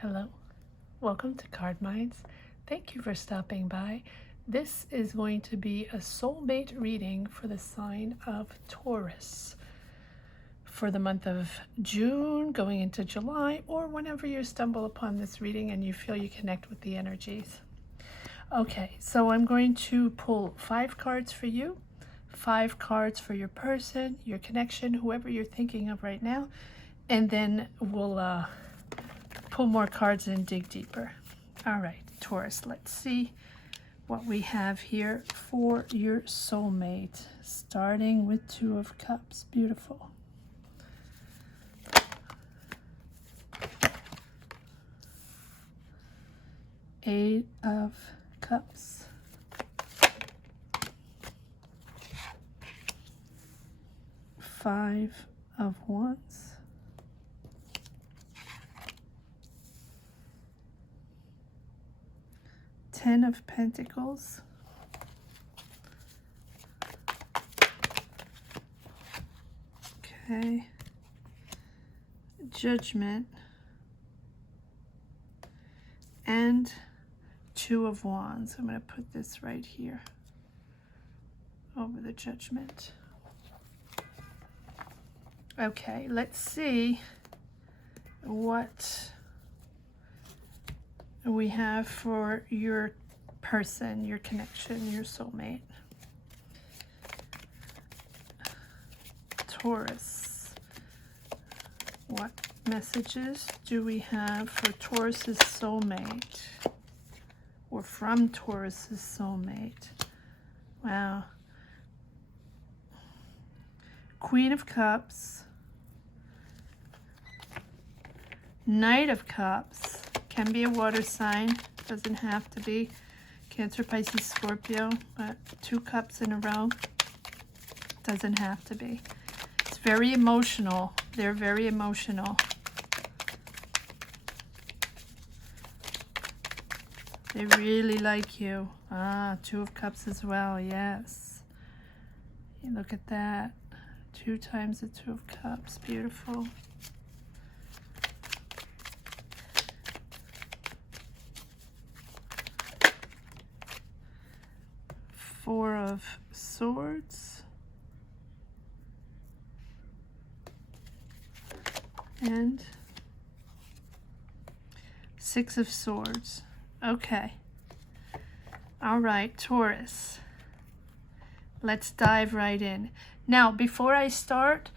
Hello, welcome to Card Minds. Thank you for stopping by. This is going to be a soulmate reading for the sign of Taurus for the month of June, going into July, or whenever you stumble upon this reading and you feel you connect with the energies. Okay, so I'm going to pull 5 cards for you, 5 cards for your person, your connection, whoever you're thinking of right now, and then we'll pull more cards and dig deeper. All right, Taurus, let's see what we have here for your soulmate, starting with 2 of Cups. Beautiful. Eight of Cups. Five of Wands. Ten of Pentacles. Okay. Judgment. And 2 of Wands. I'm going to put this right here over the Judgment. Okay, let's see what we have for your person, your connection, your soulmate. Taurus. What messages do we have for Taurus's soulmate? Or from Taurus's soulmate? Wow. Queen of Cups. Knight of Cups. Can be a water sign, doesn't have to be. Cancer, Pisces, Scorpio, but 2 cups in a row, doesn't have to be. It's very emotional. They're very emotional. They really like you. 2 of Cups as well, yes. You look at that. 2 times the 2 of Cups, beautiful. Four of Swords and 6 of Swords. Okay. All right, Taurus. Let's dive right in. Now, before I start,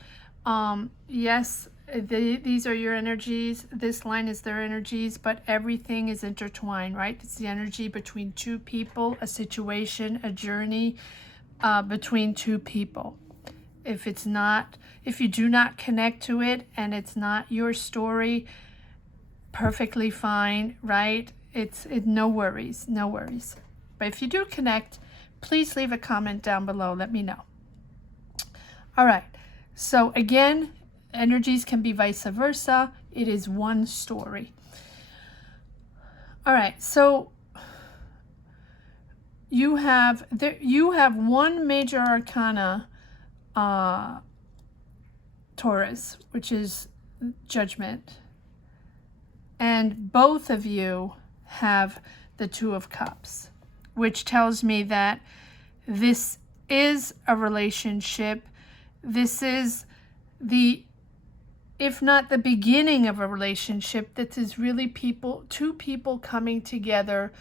yes, these are your energies. This line is their energies, but everything is intertwined, right? It's the energy between 2 people, a situation, a journey between 2 people. If you do not connect to it and it's not your story, perfectly fine, right? It's no worries, no worries. But if you do connect, please leave a comment down below. Let me know. All right. So again, energies can be vice versa. It is one story. All right. So you have 1 major arcana, Taurus, which is Judgment. And both of you have the 2 of Cups, which tells me that this is a relationship. This is if not the beginning of a relationship, that is really 2 people coming together,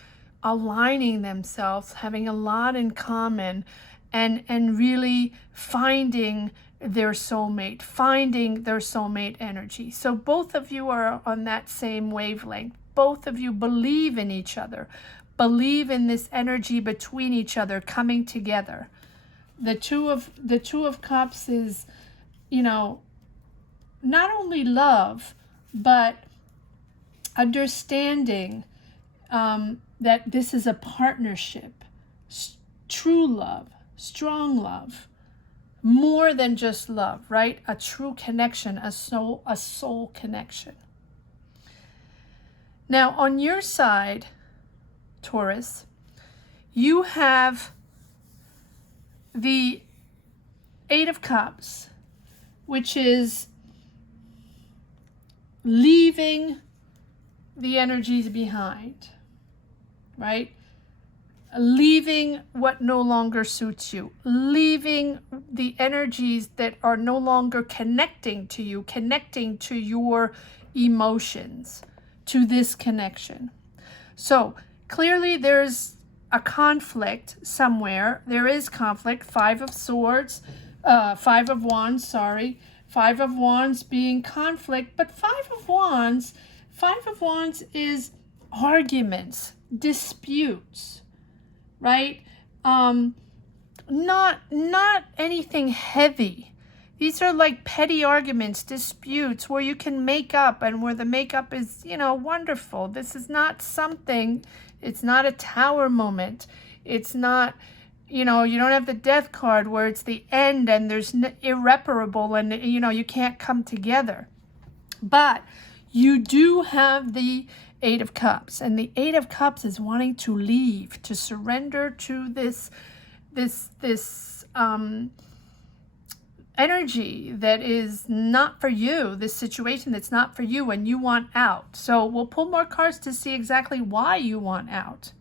aligning themselves, having a lot in common, and really finding their soulmate energy. So both of you are on that same wavelength. Both of you believe in each other, believe in this energy between each other coming together. The two of Cups is, not only love, but understanding that this is a partnership, true love, strong love, more than just love, right? A true connection, a soul connection. Now, on your side, Taurus, you have the 8 of Cups, which is leaving the energies behind, right? Leaving what no longer suits you, leaving the energies that are no longer connecting to you, connecting to your emotions, to this connection. So clearly there's a conflict somewhere. There is conflict. Five of Wands, sorry. Five of Wands being conflict, but Five of Wands is arguments, disputes, right? Not anything heavy. These are like petty arguments, disputes where you can make up and where the makeup is, wonderful. This is not something, it's not a tower moment. It's not, you don't have the death card where it's the end and there's irreparable and, you can't come together. But you do have the Eight of Cups, and the Eight of Cups is wanting to leave, to surrender to this energy that is not for you, this situation that's not for you, and you want out. So we'll pull more cards to see exactly why you want out,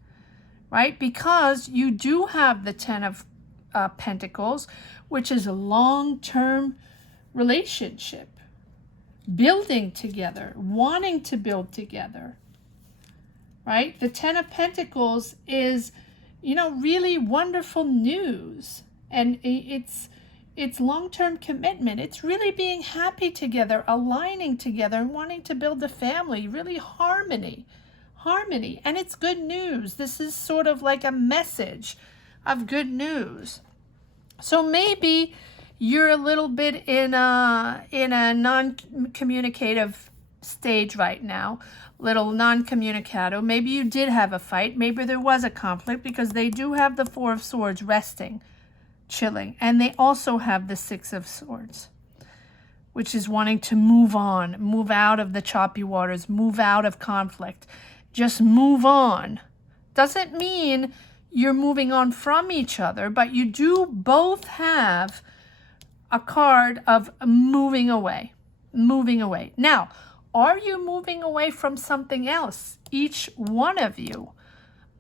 right? Because you do have the Ten of Pentacles, which is a long-term relationship, building together, wanting to build together, right? The Ten of Pentacles is, really wonderful news, and it's long-term commitment. It's really being happy together, aligning together, and wanting to build a family, really harmony, and it's good news. This is sort of like a message of good news. So maybe you're a little bit in a non-communicative stage right now, little non-communicado. Maybe you did have a fight. Maybe there was a conflict, because they do have the Four of Swords resting, chilling, and they also have the Six of Swords, which is wanting to move on, move out of the choppy waters, move out of conflict, just move on. Doesn't mean you're moving on from each other, but you do both have a card of moving away. Now, are you moving away from something else? Each one of you,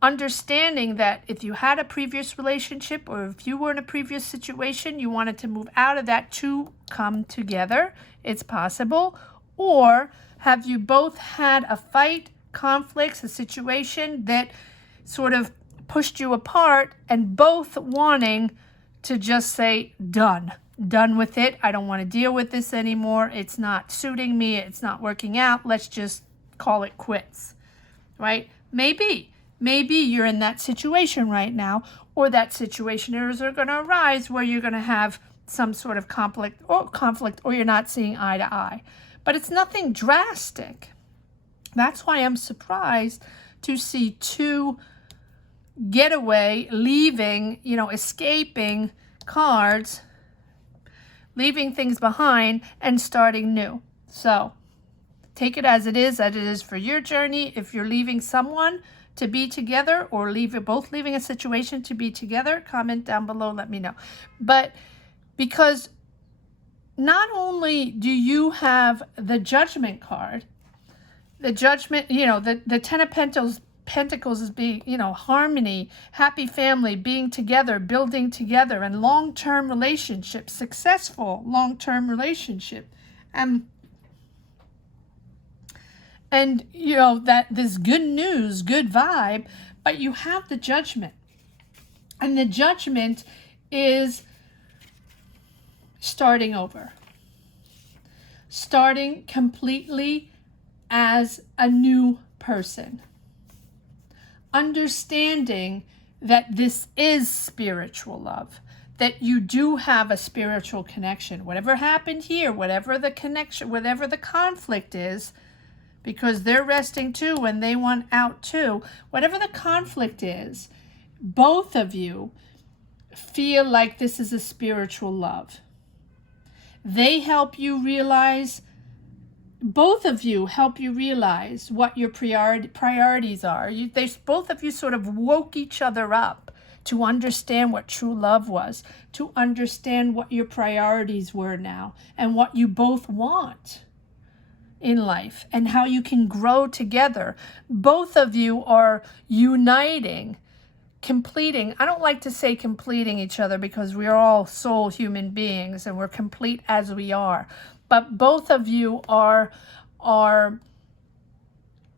understanding that if you had a previous relationship, or if you were in a previous situation, you wanted to move out of that to come together. It's possible. Or have you both had a fight, conflicts, a situation that sort of pushed you apart, and both wanting to just say, done with it. I don't want to deal with this anymore. It's not suiting me. It's not working out. Let's just call it quits, right? Maybe you're in that situation right now, or that situation are going to arise where you're going to have some sort of conflict, or you're not seeing eye to eye. But it's nothing drastic. That's why I'm surprised to see two getaway, leaving, escaping cards, leaving things behind and starting new. So take it as it is for your journey. If you're leaving someone to be together, or both leaving a situation to be together, comment down below, let me know. But because not only do you have the Judgment card, the Judgment, the Ten of Pentacles is being, harmony, happy family, being together, building together, and long-term relationship, successful long-term relationship. And that this good news, good vibe, but you have the Judgment. And the Judgment is starting over. Starting completely as a new person. Understanding that this is spiritual love, that you do have a spiritual connection. Whatever happened here, whatever the connection, whatever the conflict is, because they're resting too and they want out too, whatever the conflict is, both of you feel like this is a spiritual love. They help you realize, both of you help you realize what your priorities are. Both of you sort of woke each other up to understand what true love was, to understand what your priorities were now, and what you both want. in life and how you can grow together. Both of you are uniting, completing. I don't like to say completing each other because we're all soul human beings and we're complete as we are. But both of you are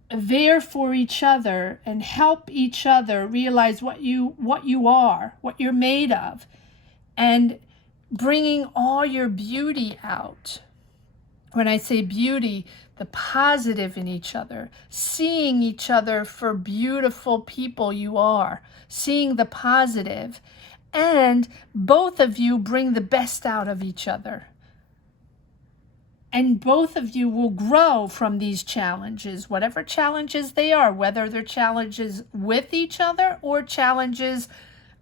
there for each other and help each other realize what you are, what you're made of, and bringing all your beauty out. When I say beauty, the positive in each other, seeing each other for beautiful people you are, seeing the positive, and both of you bring the best out of each other. And both of you will grow from these challenges, whatever challenges they are, whether they're challenges with each other or challenges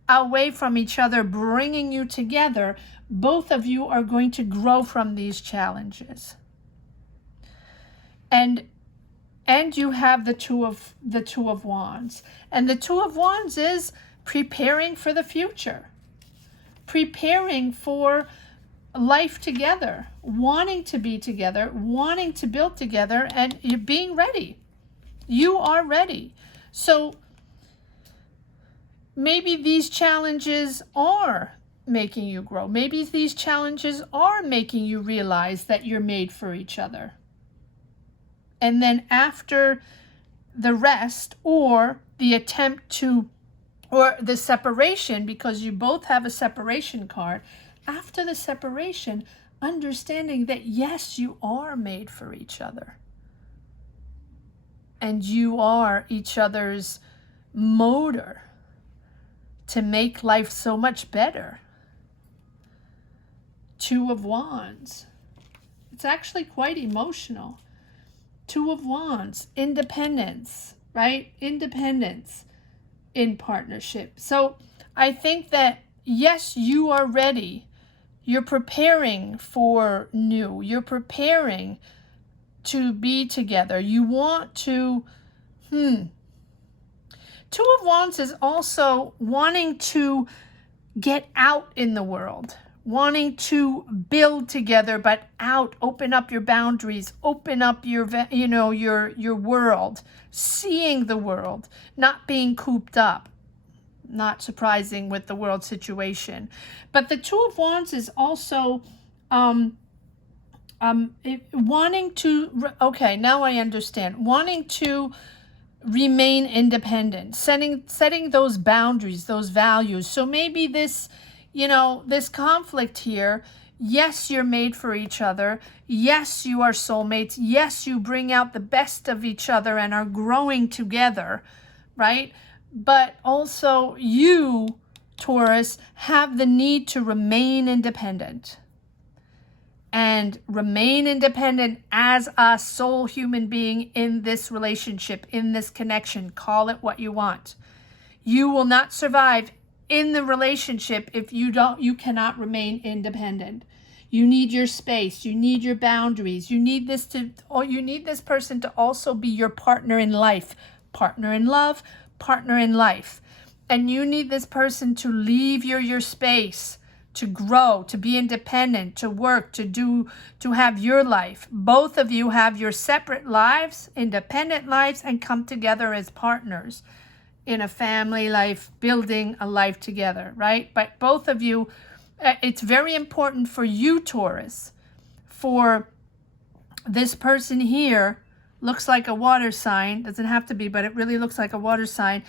away from each other, bringing you together. Both of you are going to grow from these challenges. And you have the two of wands. And the two of wands is preparing for the future, preparing for life together, wanting to be together, wanting to build together, and you're being ready. You are ready. So maybe these challenges are making you grow. Maybe these challenges are making you realize that you're made for each other. And then after the rest, or the attempt to, or the separation, because you both have a separation card, after the separation, understanding that yes, you are made for each other. And you are each other's motor to make life so much better. Two of Wands. It's actually quite emotional. Two of Wands, independence, right? Independence in partnership. So I think that yes, you are ready. You're preparing for new. You're preparing to be together. You want to, Two of Wands is also wanting to get out in the world, wanting to build together, but out, open up your boundaries, open up your, your world, seeing the world, not being cooped up. Not surprising with the world situation. But the Two of Wands is also wanting to, okay, now I understand, wanting to remain independent, setting those boundaries, those values. So maybe this, this conflict here, yes, you're made for each other. Yes, you are soulmates. Yes, you bring out the best of each other and are growing together, right? But also you, Taurus, have the need to remain independent. And remain independent as a soul human being in this relationship, in this connection. Call it what you want. You will not survive in the relationship if you cannot remain independent. You need your space. You need your boundaries. You need this person to also be your partner in life, partner in love, partner in life. And you need this person to leave your space, to grow, to be independent, to work, to have your life. Both of you have your separate lives, independent lives, and come together as partners in a family life, building a life together, right? But both of you, it's very important for you, Taurus, for this person here, looks like a water sign, doesn't have to be, but it really looks like a water sign.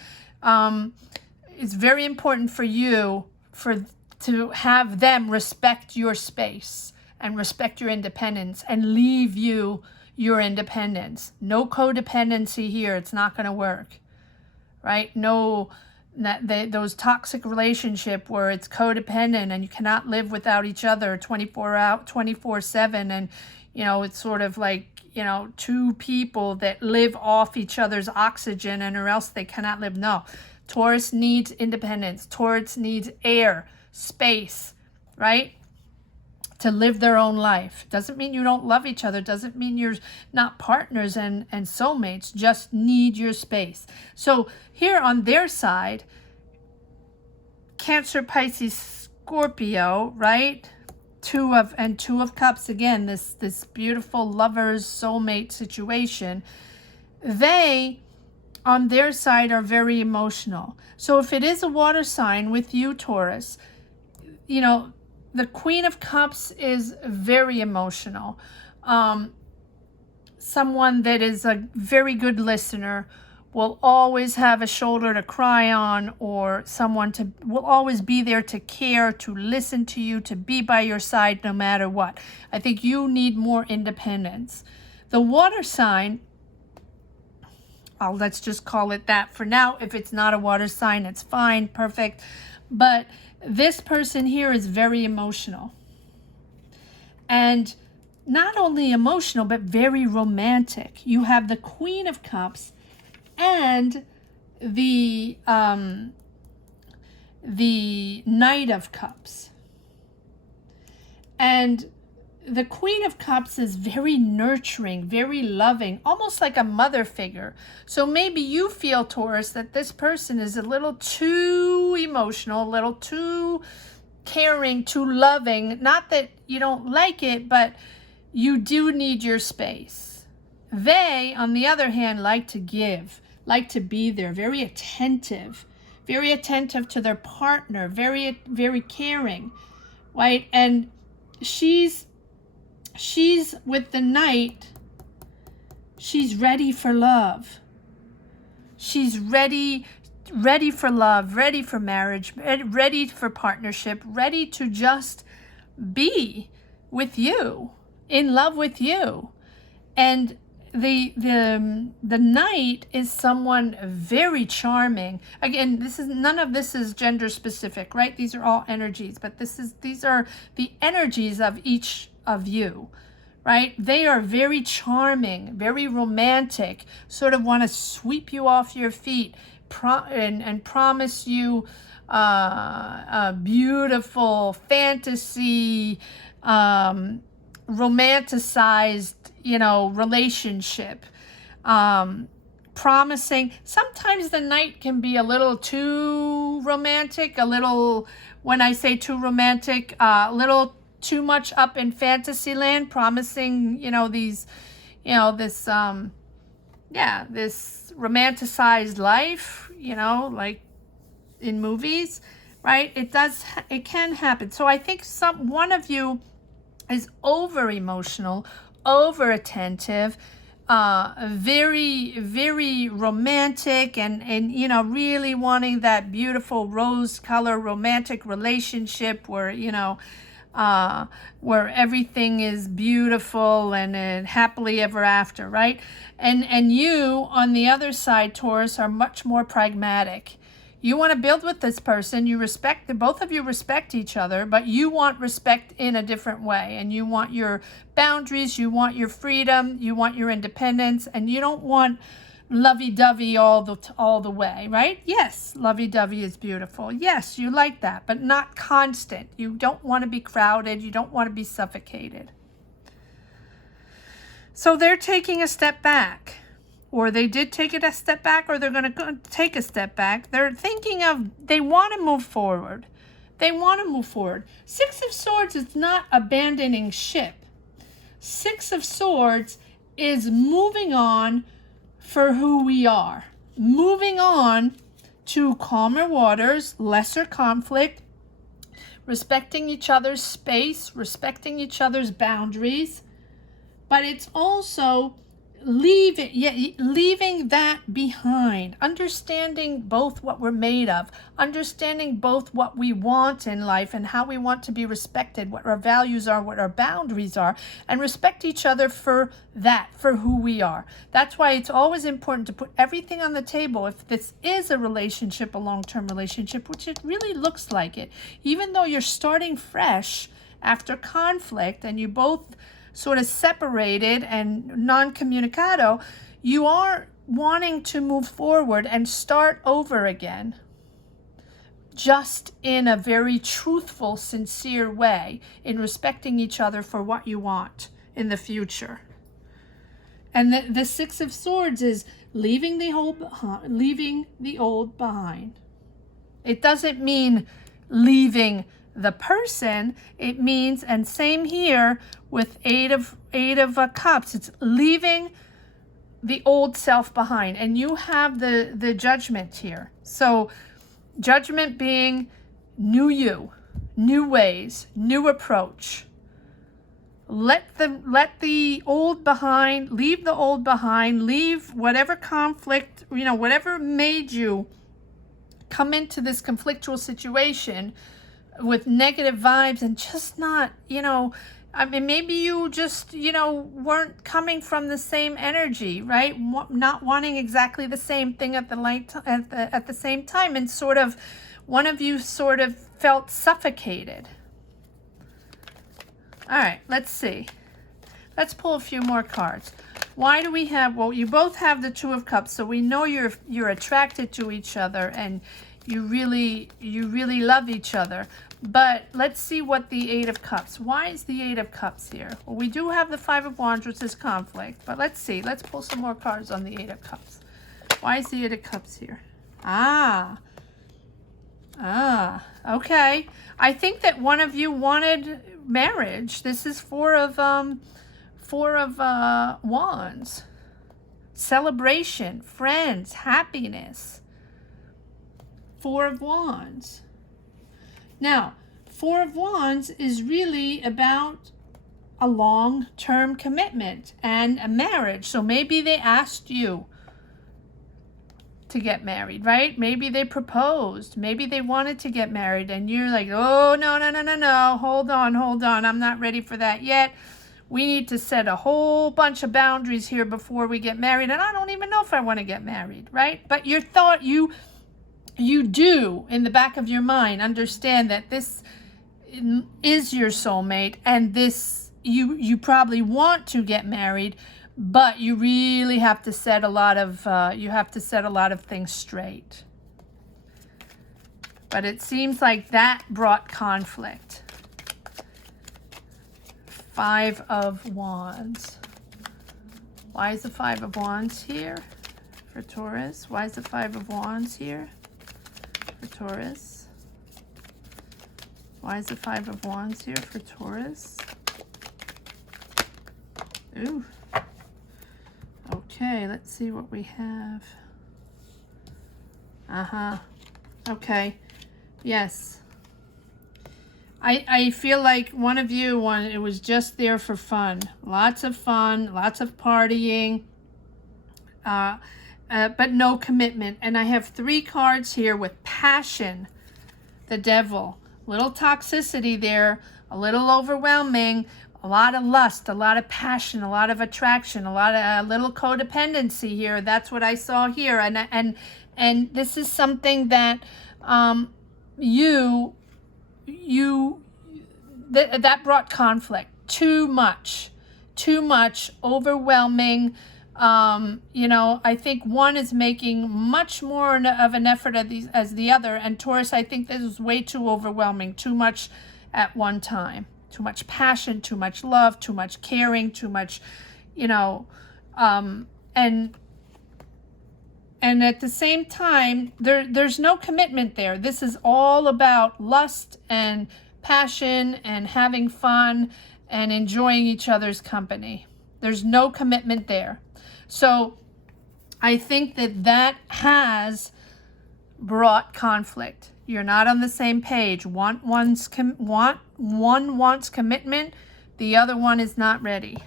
It's very important for you to have them respect your space and respect your independence and leave you your independence. No codependency here. It's not going to work, right? No, those toxic relationship where it's codependent and you cannot live without each other 24/7, and it's sort of like two people that live off each other's oxygen and or else they cannot live. No, Taurus needs independence. Taurus needs air, space, right? To live their own life. Doesn't mean you don't love each other. Doesn't mean you're not partners and soulmates. Just need your space. So here on their side, Cancer, Pisces, Scorpio, right? Two of Cups, again, this beautiful lovers, soulmate situation. They, on their side, are very emotional. So if it is a water sign with you, Taurus, you know, the Queen of Cups is very emotional. Someone that is a very good listener, will always have a shoulder to cry on, or someone will always be there to care, to listen to you, to be by your side no matter what. I think you need more independence. The water sign, let's just call it that for now. If it's not a water sign, it's fine, perfect. But this person here is very emotional. And not only emotional, but very romantic. You have the Queen of Cups and the Knight of Cups. And the Queen of Cups is very nurturing, very loving, almost like a mother figure. So maybe you feel, Taurus, that this person is a little too emotional, a little too caring, too loving. Not that you don't like it, but you do need your space. They, on the other hand, like to give, like to be there, very attentive to their partner, very, very caring, right? And she's with the Knight, she's ready for love. She's ready for love, ready for marriage, ready for partnership, ready to just be with you, in love with you. And the Knight is someone very charming. Again, none of this is gender specific, right? These are all energies, but these are the energies of each of you, right? They are very charming, very romantic, sort of want to sweep you off your feet, and promise you a beautiful fantasy, romanticized, relationship, promising. Sometimes the Knight can be a little too romantic, when I say too romantic, a little too much up in fantasy land, promising, this romanticized life, like in movies, right? It can happen. So I think one of you is over emotional, over attentive, very, very romantic, and really wanting that beautiful rose color romantic relationship where, where everything is beautiful and happily ever after, right? And you, on the other side, Taurus, are much more pragmatic. You want to build with this person. Both of you respect each other, but you want respect in a different way. And you want your boundaries, you want your freedom, you want your independence, and you don't want lovey-dovey all the way, right? Yes, lovey-dovey is beautiful. Yes, you like that, but not constant. You don't want to be crowded. You don't want to be suffocated. So they're taking a step back. Or they did take it a step back, or they're going to take a step back. They're thinking they want to move forward. They want to move forward. Six of Swords is not abandoning ship. Six of Swords is moving on for who we are. Moving on to calmer waters, lesser conflict, respecting each other's space, respecting each other's boundaries. But it's also leaving that behind, understanding both what we're made of, understanding both what we want in life and how we want to be respected, what our values are, what our boundaries are, and respect each other for who we are. That's why it's always important to put everything on the table. If this is a relationship, a long-term relationship, which it really looks like it, even though you're starting fresh after conflict and you both sort of separated and non-communicado, you are wanting to move forward and start over again, just in a very truthful, sincere way, in respecting each other for what you want in the future. And the Six of Swords is leaving the old behind. It doesn't mean leaving the person, it means, and same here with eight of cups, it's leaving the old self behind. And you have the judgment here. So judgment being new you, new ways, new approach. Let the old behind, leave the old behind, leave whatever conflict, whatever made you come into this conflictual situation with negative vibes and just not, I mean, maybe you just, weren't coming from the same energy, right? Not wanting exactly the same thing at the same time, and sort of one of you sort of felt suffocated. All right, let's see. Let's pull a few more cards. Why do we have, well, you both have the Two of Cups, so we know you're attracted to each other and you really love each other. But let's see what the Eight of Cups. Why is the Eight of Cups here? Well, we do have the Five of Wands, which is conflict, but let's see. Let's pull some more cards on the Eight of Cups. Why is the Eight of Cups here? Okay. I think that one of you wanted marriage. This is Four of Wands. Celebration, friends, happiness. Four of Wands. Now, Four of Wands is really about a long-term commitment and a marriage. So maybe they asked you to get married, right? Maybe they proposed. Maybe they wanted to get married and you're like, oh, no. Hold on. I'm not ready for that yet. We need to set a whole bunch of boundaries here before we get married. And I don't even know if I want to get married, right? But your thought, you do in the back of your mind understand that this is your soulmate and this you probably want to get married, but you really have to set a lot of things straight. But it seems like that brought conflict. Five of Wands. Why is the Five of Wands here for Taurus? Why is the Five of Wands here for Taurus? Why is the Five of Wands here for Taurus? Ooh. Okay, let's see what we have. Okay. Yes. I feel like one of you, it was just there for fun. Lots of fun, lots of partying, but no commitment. And I have three cards here with passion, the Devil. Little toxicity there, a little overwhelming, a lot of lust, a lot of passion, a lot of attraction, a little codependency here. That's what I saw here. And this is something that that brought conflict. Too much, overwhelming. I think one is making much more of an effort as the other, and Taurus, I think this is way too overwhelming, too much at one time, too much passion, too much love, too much caring, too much, and at the same time, there's no commitment there. This is all about lust and passion and having fun and enjoying each other's company. There's no commitment there. So I think that has brought conflict. You're not on the same page. One wants commitment, the other one is not ready.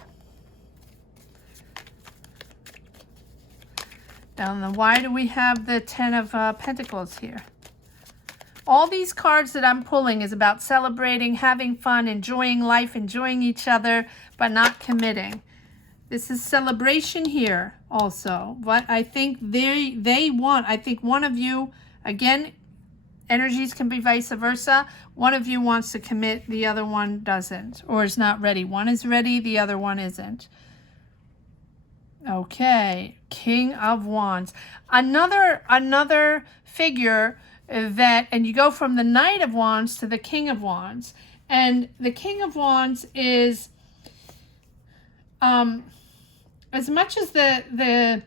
Now, why do we have the Ten of Pentacles here? All these cards that I'm pulling is about celebrating, having fun, enjoying life, enjoying each other, but not committing. This is celebration here also. But I think they want, I think one of you, again, energies can be vice versa. One of you wants to commit, the other one doesn't, or is not ready. One is ready, the other one isn't. Okay, King of Wands. Another figure that, and you go from the Knight of Wands to the King of Wands. And the King of Wands is, as much as the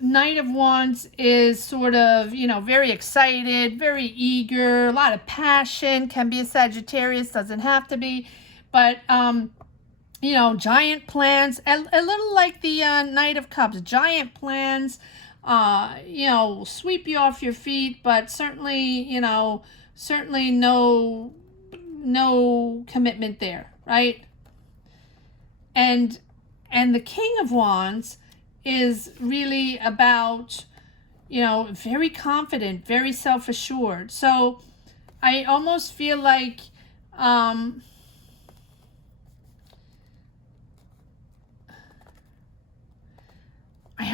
Knight of Wands is sort of, you know, very excited, very eager, a lot of passion. Can be a Sagittarius, doesn't have to be. But, you know, giant plans, a little like the Knight of Cups. Giant plans, you know, will sweep you off your feet, but certainly, you know, certainly no commitment there, right? And the King of Wands is really about, you know, very confident, very self-assured. So I almost feel like I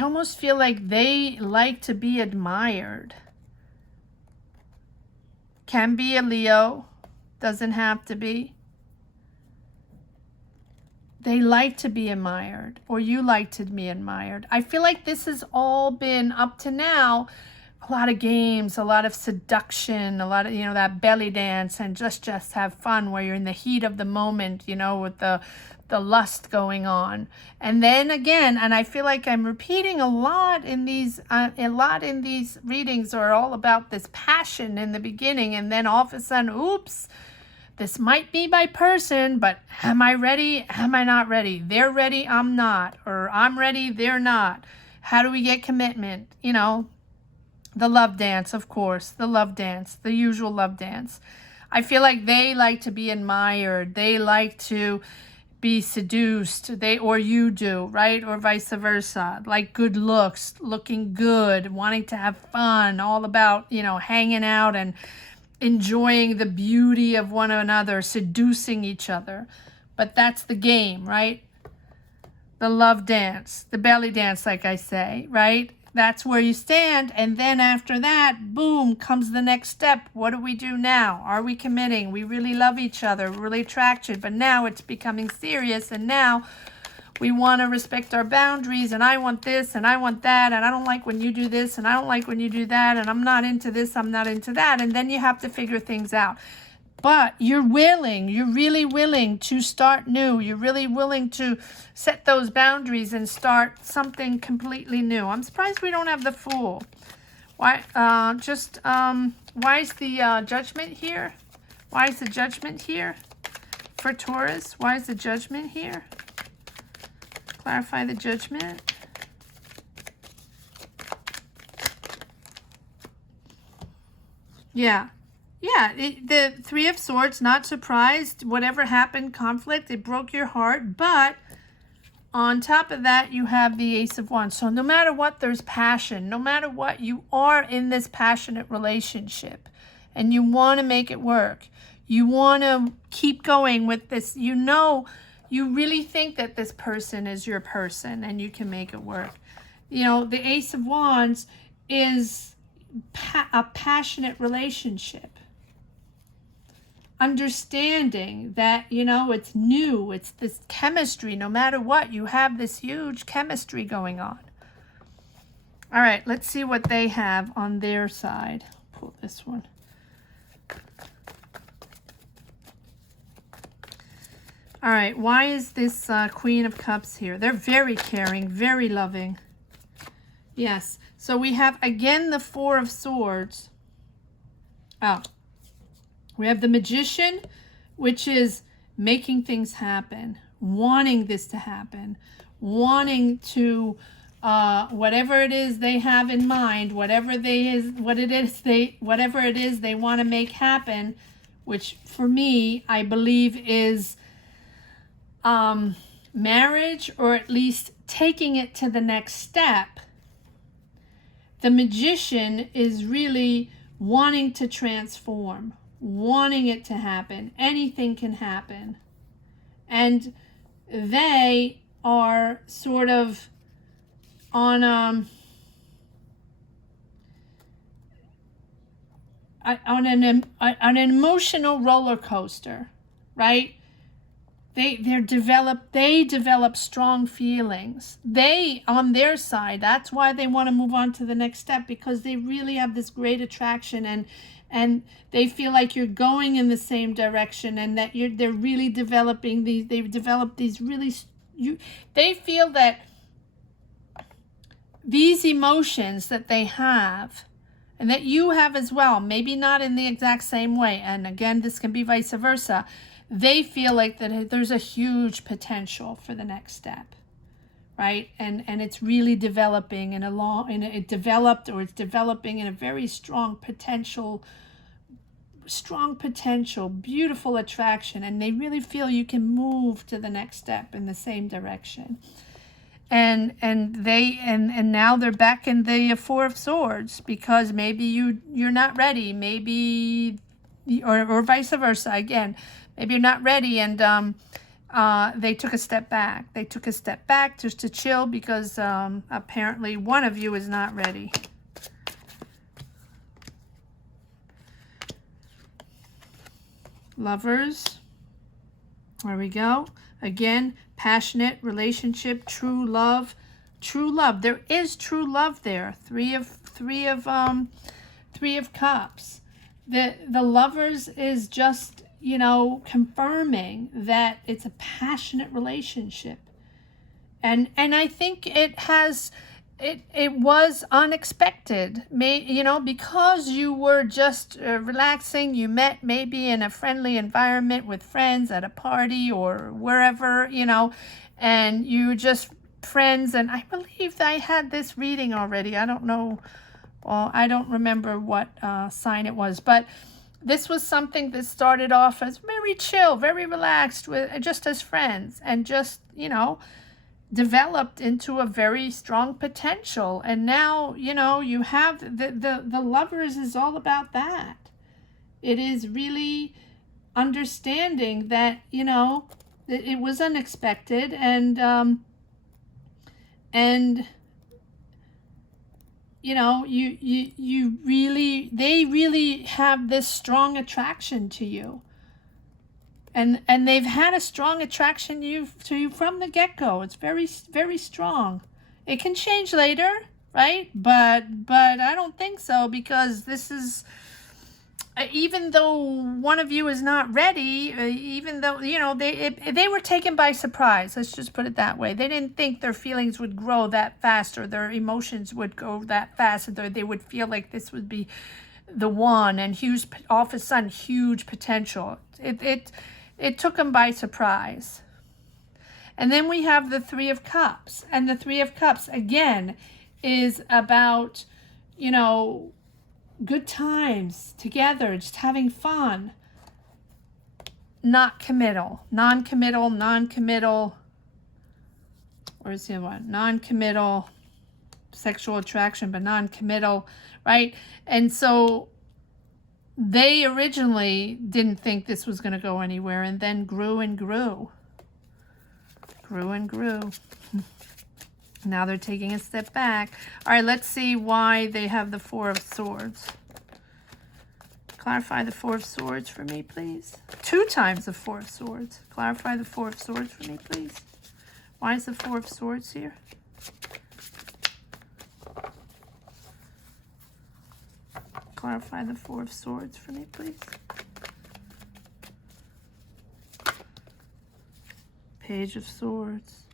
almost feel like they like to be admired. Can be a Leo, doesn't have to be. They like to be admired, or you like to be admired. I feel like this has all been, up to now, a lot of games, a lot of seduction, a lot of, you know, that belly dance, and just have fun where you're in the heat of the moment, you know, with the lust going on. And then again, and I feel like I'm repeating a lot in these readings, are all about this passion in the beginning, and then all of a sudden, oops, this might be my person, but am I ready? Am I not ready? They're ready, I'm not. Or I'm ready, they're not. How do we get commitment? You know, the love dance, of course. The love dance, the usual love dance. I feel like they like to be admired. They like to be seduced. Or you do, right? Or vice versa. Like good looks, looking good, wanting to have fun, all about, you know, hanging out and enjoying the beauty of one another, seducing each other. But that's the game, right? The love dance, the belly dance, like I say, right? That's where you stand. And then after that, boom, comes the next step. What do we do now? Are we committing? We really love each other, really attracted, but now it's becoming serious, and now we want to respect our boundaries, and I want this, and I want that, and I don't like when you do this, and I don't like when you do that, and I'm not into this, I'm not into that, and then you have to figure things out. But you're really willing to start new. You're really willing to set those boundaries and start something completely new. I'm surprised we don't have the Fool. Why? Why is the Judgment here? Why is the Judgment here for Taurus? Why is the Judgment here? Clarify the Judgment. Yeah. The Three of Swords, not surprised. Whatever happened, conflict, it broke your heart. But on top of that, you have the Ace of Wands. So no matter what, there's passion. No matter what, you are in this passionate relationship. And you want to make it work. You want to keep going with this. You know, you really think that this person is your person and you can make it work. You know, the Ace of Wands is a passionate relationship. Understanding that, you know, it's new, it's this chemistry. No matter what, you have this huge chemistry going on. All right, let's see what they have on their side. Pull this one. All right, why is this Queen of Cups here? They're very caring, very loving. Yes, so we have, again, the Four of Swords. Oh, we have the Magician, which is making things happen, wanting this to happen, wanting to, whatever it is they have in mind, whatever it is they want to make happen, which for me, I believe is marriage, or at least taking it to the next step. The Magician is really wanting to transform, wanting it to happen. Anything can happen. And they are sort of on an emotional roller coaster, right? They develop strong feelings. They, on their side, that's why they want to move on to the next step, because they really have this great attraction, and they feel like you're going in the same direction, and that they're really developing these. They've developed these really. They feel that these emotions that they have and that you have as well, maybe not in the exact same way, and again, this can be vice versa, they feel like that there's a huge potential for the next step, right? And it's really developing in it's developing in a very strong potential, beautiful attraction, and they really feel you can move to the next step in the same direction. And now they're back in the Four of Swords because maybe you're not ready, maybe, or vice versa again, maybe you're not ready, and they took a step back. They took a step back just to chill because apparently one of you is not ready. Lovers. There we go. Again, passionate relationship, true love. True love. There is true love there. Three of Cups. The Lovers is just, you know, confirming that it's a passionate relationship. And I think it was unexpected, you know, because you were just relaxing. You met maybe in a friendly environment with friends at a party or wherever, you know, and you were just friends. And I believe I had this reading already. I don't know. Well, I don't remember what sign it was, but this was something that started off as very chill, very relaxed, just as friends, and just, you know, developed into a very strong potential. And now, you know, you have the Lovers is all about that. It is really understanding that, you know, it was unexpected, and you know, they really have this strong attraction to you. And they've had a strong attraction to you from the get-go. It's very, very strong. It can change later, right? But I don't think so, because this is, even though one of you is not ready, even though, you know, they were taken by surprise. Let's just put it that way. They didn't think their feelings would grow that fast, or their emotions would go that fast, or they would feel like this would be the one, and huge, all of a sudden, huge potential. It took them by surprise. And then we have the Three of Cups. And the Three of Cups, again, is about, you know, good times together, just having fun. Not committal. Non-committal. Where's the other one? Non-committal. Sexual attraction, but non-committal, right? And so they originally didn't think this was going to go anywhere, and then grew and grew. Now they're taking a step back. All right, let's see why they have the Four of Swords. Clarify the Four of Swords for me, please. 2 times the Four of Swords. Clarify the Four of Swords for me, please. Why is the Four of Swords here? Clarify the Four of Swords for me, please. Page of Swords.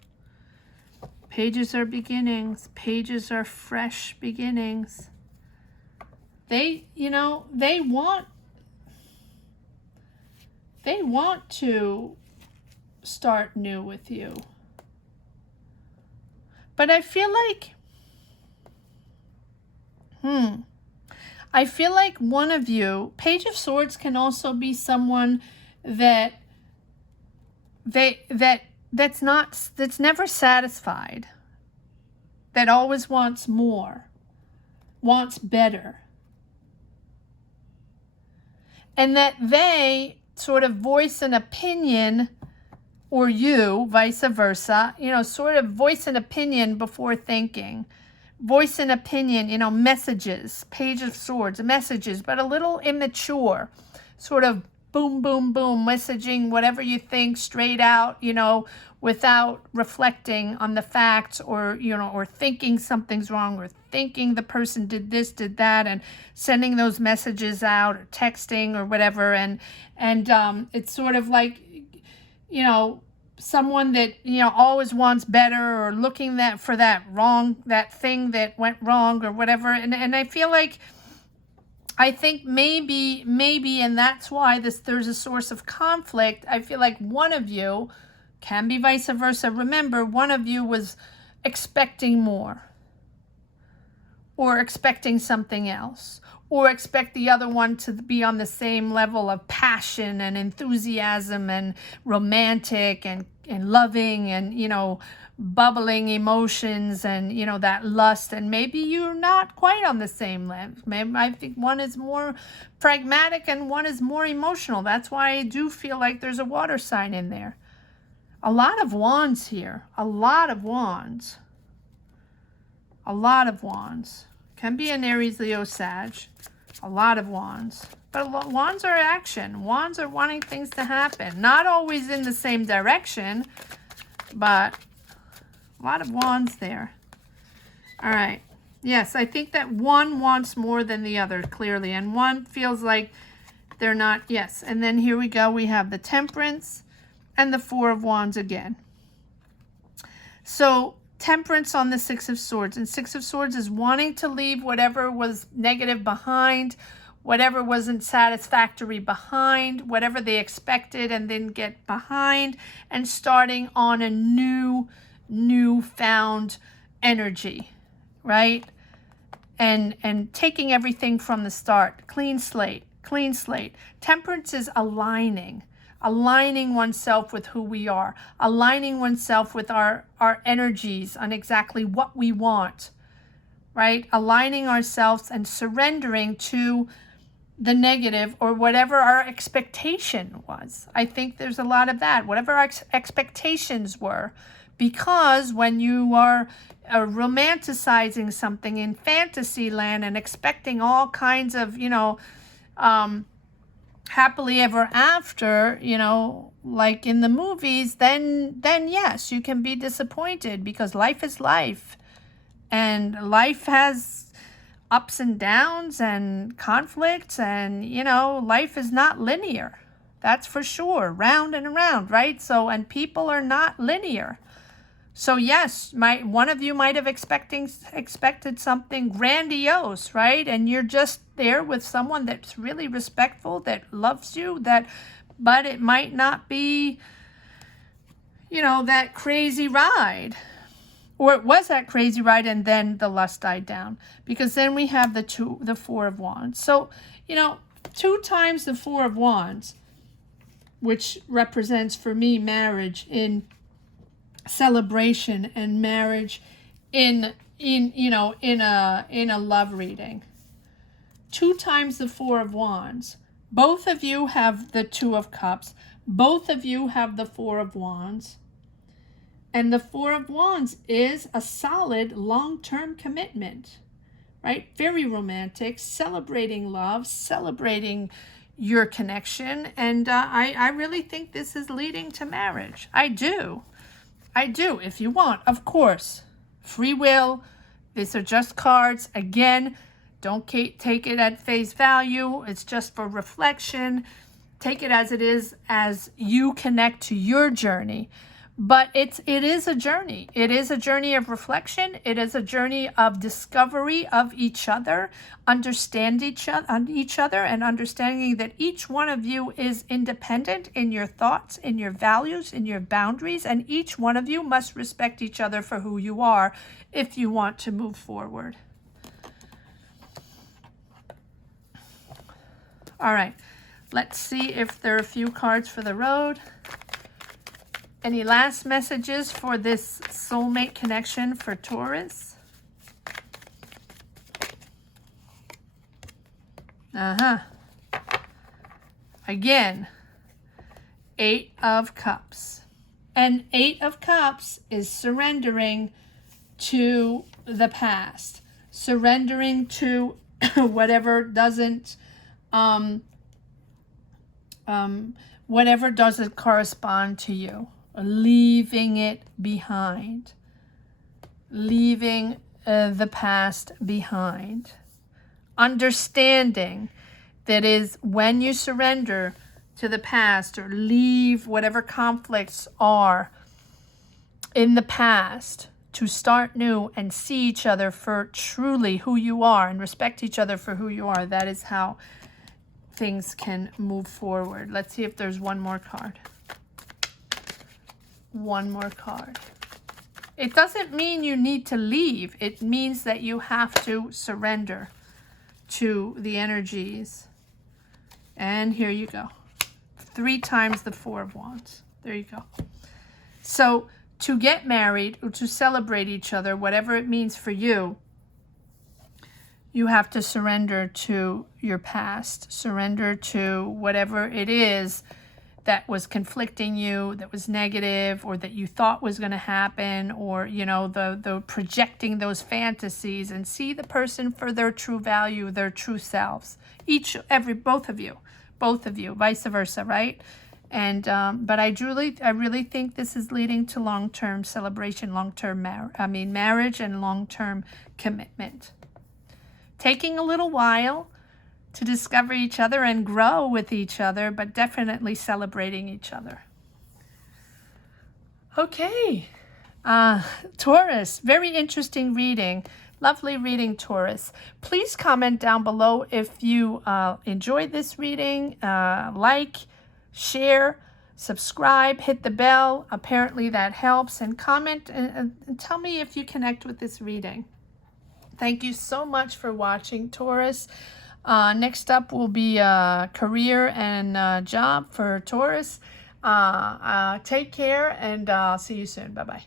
Pages are beginnings. Pages are fresh beginnings. They, you know, they want to start new with you. But I feel like, I feel like one of you, Page of Swords can also be someone that's never satisfied, that always wants more, wants better. And that they sort of voice an opinion, or you, vice versa, you know, sort of voice an opinion before thinking. Voice an opinion, you know, messages, Page of Swords, messages, but a little immature, sort of boom, boom, boom, messaging whatever you think straight out, you know, without reflecting on the facts, or, you know, or thinking something's wrong, or thinking the person did this, did that, and sending those messages out, or texting, or whatever. And it's sort of like, you know, someone that, you know, always wants better, or looking for that thing that went wrong or whatever. And I feel like, I think maybe, and that's why there's a source of conflict. I feel like one of you, can be vice versa. Remember, one of you was expecting more, or expecting something else, or expect the other one to be on the same level of passion and enthusiasm and romantic and loving and, you know, bubbling emotions and, you know, that lust. And maybe you're not quite on the same level. Maybe I think one is more pragmatic and one is more emotional. That's why I do feel like there's a water sign in there. A lot of wands here. A lot of wands. A lot of wands. Can be an Aries, Leo, Sag. A lot of wands. But wands are action. Wands are wanting things to happen. Not always in the same direction, but a lot of wands there. All right. Yes, I think that one wants more than the other, clearly. And one feels like they're not. Yes. And then here we go. We have the Temperance and the Four of Wands again. So Temperance on the Six of Swords. And Six of Swords is wanting to leave whatever was negative behind, whatever wasn't satisfactory behind, whatever they expected and didn't get behind, and starting on a newfound energy, right? And taking everything from the start. Clean slate, clean slate. Temperance is aligning oneself with who we are, aligning oneself with our energies on exactly what we want, right? Aligning ourselves and surrendering to the negative or whatever our expectation was. I think there's a lot of that, whatever our expectations were, because when you are romanticizing something in fantasy land and expecting all kinds of, you know, happily ever after, you know, like in the movies, then yes, you can be disappointed, because life is life, and life has ups and downs and conflicts, and, you know, life is not linear. That's for sure. Round and around, right? So, and people are not linear. So yes, one of you might have expected something grandiose, right? And you're just there with someone that's really respectful, that loves you, but it might not be, you know, that crazy ride. Or it was that crazy ride and then the lust died down. Because then we have the Four of Wands. So, you know, 2 times the Four of Wands, which represents for me marriage in celebration, and marriage in a love reading. 2 times the Four of Wands. Both of you have the Two of Cups. Both of you have the Four of Wands. And the Four of Wands is a solid long-term commitment, right? Very romantic, celebrating love, celebrating your connection. And I really think this is leading to marriage. I do, if you want, of course. Free will. These are just cards. Again, don't take it at face value. It's just for reflection. Take it as it is, as you connect to your journey. But it is a journey. It is a journey of reflection. It is a journey of discovery of each other, understand each other, and understanding that each one of you is independent in your thoughts, in your values, in your boundaries, and each one of you must respect each other for who you are if you want to move forward. All right, let's see if there are a few cards for the road. Any last messages for this soulmate connection for Taurus? Again, 8 of Cups. And 8 of Cups is surrendering to the past. Surrendering to whatever doesn't correspond to you. Leaving it behind. Leaving the past behind. Understanding that is when you surrender to the past or leave whatever conflicts are in the past to start new and see each other for truly who you are and respect each other for who you are. That is how things can move forward. Let's see if there's one more card. One more card. It doesn't mean you need to leave. It means that you have to surrender to the energies. And here you go. 3 times the 4 of Wands. There you go. So to get married or to celebrate each other, whatever it means for you, you have to surrender to your past. Surrender to whatever it is that was conflicting you, that was negative, or that you thought was going to happen, or, you know, the projecting those fantasies, and see the person for their true value, their true selves. Both of you, vice versa, right? And but I really think this is leading to long-term celebration, long-term marriage and long-term commitment. Taking a little while to discover each other and grow with each other, but definitely celebrating each other. Okay, Taurus, very interesting reading. Lovely reading, Taurus. Please comment down below if you enjoyed this reading. Like, share, subscribe, hit the bell. Apparently that helps. And comment and tell me if you connect with this reading. Thank you so much for watching, Taurus. Next up will be career and job for Taurus. Take care, and I'll see you soon. Bye-bye.